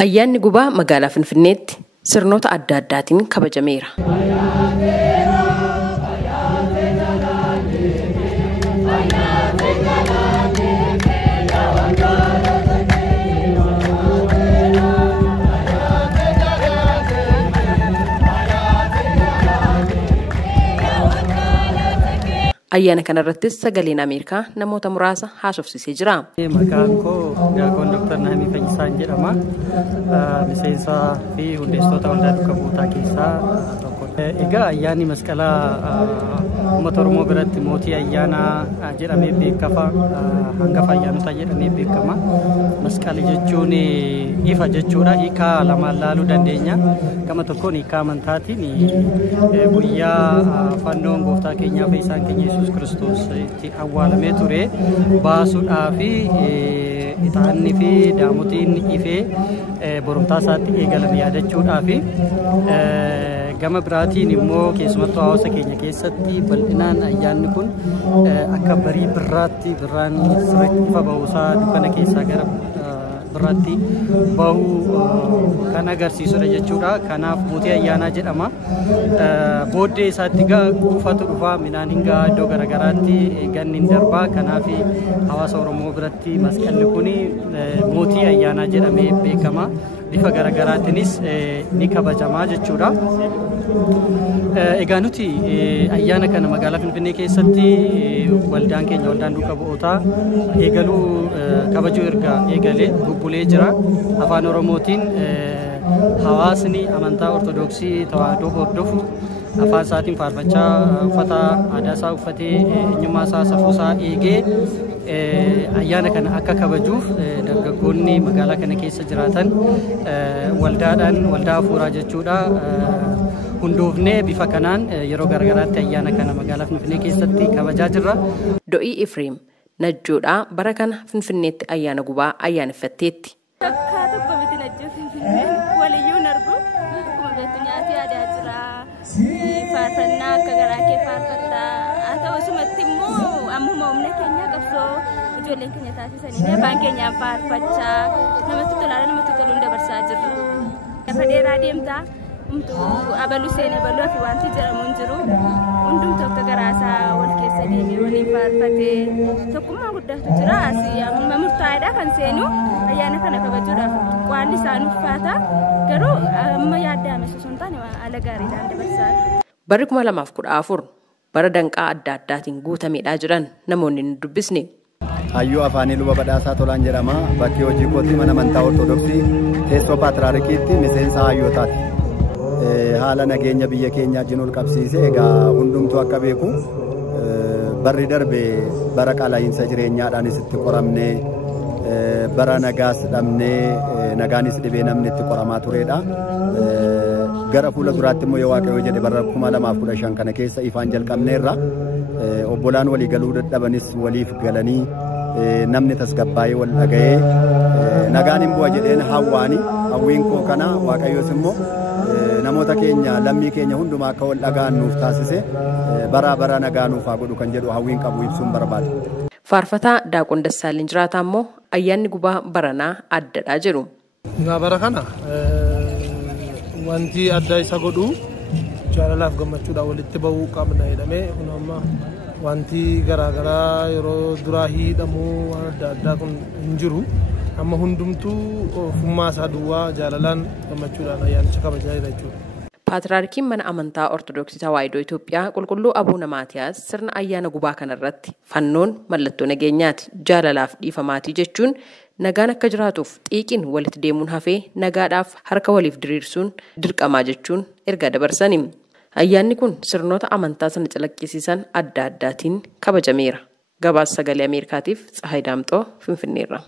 Ayyaanni gubaa magaalaa Finfinneetti sirnoota adda addaatiin kabajameera. Ayyaana kanarrattis sagaleen Ameerikaa namoota muraasa haasofsiisee jira. Maqaan koo Dr. Nahimii Fayyisaan jedhama. Miseensa fi hundeessitoota waldaa duukaa bu'ootaa keessaa tokkodha. Egaa ayyaanni masqalaa uummata Oromoo biratti mootii ayyaanaa jedhamee beekama. Hangafa ayyaanotaa jedhamee beekama. Masqala jechuun ifa jechuudha. Hiikaa lamaan laaluu dandeenya. Gama tokkoon hiikaa amantaatiin guyyaa fannoon gooftaa keenyaa Fayyisaan keenya Yesuus Kiristoos itti awwaalamee ture baasuudhaaf ixaanni fi daamotiin ifee borumtaa isaatti eegalame yaadachuudhaaf gama biraatiin immoo keessumattuu hawaasa keenya keessatti bal'inaan ayyaanni kun akka barii birraatti birraan sirriitti ifa ba'uusaa dukkana keessaa gara birraatti bahuu kan agarsiisudha jechuudha. Kanaaf mootii ayyaanaa jedhama. Booddee isaatti guufatu dhufa midhaan hingaa iddoo garagaraatti ganni hin darbaa. Kanaaf hawaasa Oromoo biratti masqalli kun mootii ayyaanaa jedhamee beekama. Bifa garagaraatiinis ni kabajamaa jechuudha. Egaa nuti ayyaana kana magaalaa Finfinnee keessatti waldaan keenya waldaan duukaa bu'ootaa eegaluu kabajuu erga eegalee bubbulee jira. Afaan Oromootiin hawaasni amantaa Ortodoksii Tawaahidoo hordofu afaan isaatiin faarfachaa uffata aadaa isaa uffatee eenyummaa isaa safuusaa eegee ayyaana kana akka kabajuuf dargaggoonni magaalaa kana keessa jiraatan waldaadhaan waldaa hafuuraa jechuudha. Hundoofnee bifa kanaan yeroo garagaraatti ayyaana kana magaalaa Finfinnee keessatti kabajaa jirra. Do'ii Ifreem Najjoodhaa bara kana Finfinneetti ayyaana gubaa ayyaaneffatteetti. Akka tokko miti Najjoo Finfinnee waliyyuu nargu akkuma beektu nyaati aadaa jira. Faarfannaa akka garaa kee faarfattaa. Haa ta'u isumatti immoo ammuma humna keenya qabsoo ijoolleen keenya taasisanii afaan keenyaan faarfachaa namatti tolaa namatti toluun dabarsaa jirru. Lafa dheeraa deemtaa. Abalu seenee baluu fi wanti jedhamu hin jiru. Hundumtuu akka garaasaa wal keessa deemee waliin faarfatee tokkummaa guddaatu jira. Asii amma murtaa'eedha kan seenu ayyaana kana kabajuudhaaf waan isaan uffata garuu amma yaaddaame osoo hin taane haala gaariidhaan dabarsaa. Barri 2014 bara danqaa adda addaatiin guutameedhaa jiran namoonni ni dubbisne. Hayyuu afaanii luba badhaasaa Tolaan jedhama. Bakki hojii kootii mana amantaa Ortodoksii teessoo Paatriyaarkiitti miseensa hayyootaati. Haala nageenya biyya keenyaa wajjin ol qabsiise egaa hundumtuu akka beeku barri darbe bara qaala'insa jireenyaadhaanis itti qoramnee bara nagaas dhabnee nagaanis dhibee namni itti qoramaa turedha. Gara fuula duraatti immoo yoo Waaqayyo jedhe bara 2015 kana keessa ifaan jalqabneerra obbolaan walii galuu dadhabanis waliif galanii namni tasgabbaa'ee wal dhaga'ee nagaan hin bu'a jedheen hawwiin koo kana Waaqayyos immoo namoota keenya lammii keenya hundumaa akka wal dhaga'an nuuf taasise bara nagaa nuuf haa godhu kan jedhu hawwiin qabu ibsuun barbaada. Faarfataa Daaqoon Dassaalin jiraataa immoo ayyaanni gubaa baranaa addadhaa jiru. Bara kana wanti adda isa godhu jaalalaaf gammachuudhaan walitti bahuu qabna jedhamee kunamma wanti garaagaraa yeroo duraa hidhamuu waan adda addaa kun hin jiru. Amma hundumtuu ofummaa isaa duwwaa jaalalaan gammachuudhaan ayyaanicha kabajaa jira jechuudha. Paatriyaarkiin mana amantaa Ortodoksii Tawaahidoo Itoophiyaa Qulqulluu Abuuna Maatiyaas sirna ayyaana gubaa kanarratti fannoon mallattoo nageenyaati jaalalaaf dhiifamaatii jechuun nagaan akka jiraatuuf xiiqiin walitti deemuun hafee nagaadhaaf harka waliif diriirsuun dirqamaa jechuun erga dabarsanii. Ayyaanni kun sirnoota amantaa sana calaqqisiisan adda addaatiin kabajameera. Gabaasa sagalee Ameerikaatiif Tsahaay Daamxoo Finfinneerra.